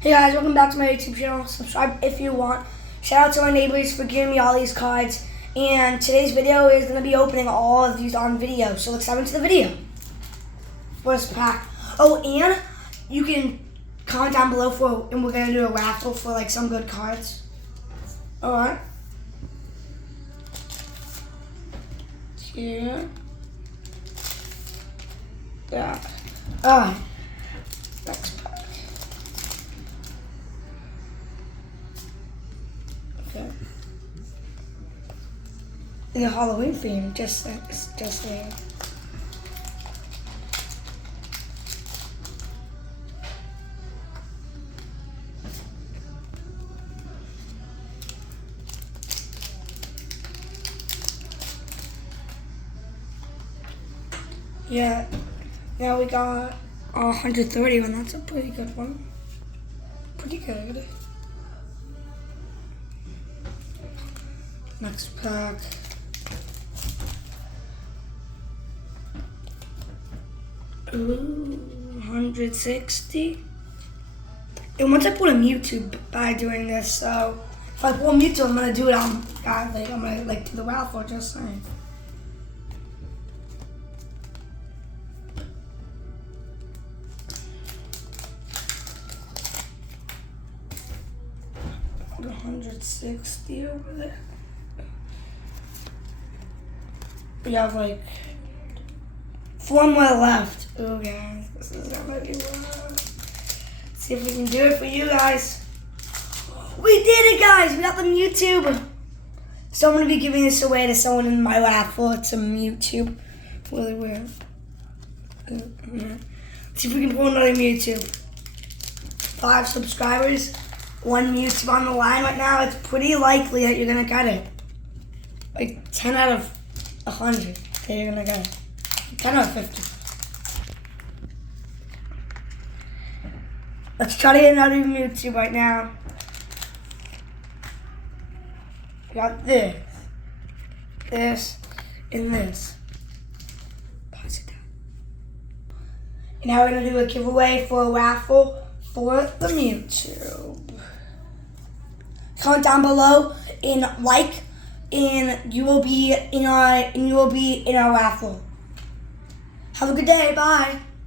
Hey guys, welcome back to my YouTube channel. Subscribe if you want. Shout out to my neighbors for giving me all these cards. And today's video is going to be opening all of these on video. So let's dive into the video. First pack. Oh, and you can comment down below and we're going to do a raffle for like some good cards. Alright. Here. Yeah. Alright. Next pack. Okay. In the Halloween theme, just saying. Yeah, now we got 131. That's a pretty good one. Pretty good. Next pack. Ooh, 160. And once I pull a Mewtwo by doing this, so if I pull a Mewtwo, I'm gonna do it on I'm gonna do the raffle. Just saying. The 160 over there. We have like 4 more left. Oh guys, this is gonna be rough. Let's see if we can do it for you guys. We did it, guys! We got the Mewtwo. So I'm gonna be giving this away to someone in my raffle. It's a Mewtwo. Really weird. Let's see if we can pull another Mewtwo. 5 subscribers. 1 Mewtwo on the line right now. It's pretty likely that you're gonna get it. Like 10 out of 100 that you're gonna get it. 10 out of 50. Let's try to get another Mewtwo right now. We got this, and this. Pause it down. And now we're gonna do a giveaway for a raffle for the Mewtwo. Comment down below and like, and you will be in our raffle. Have a good day. Bye.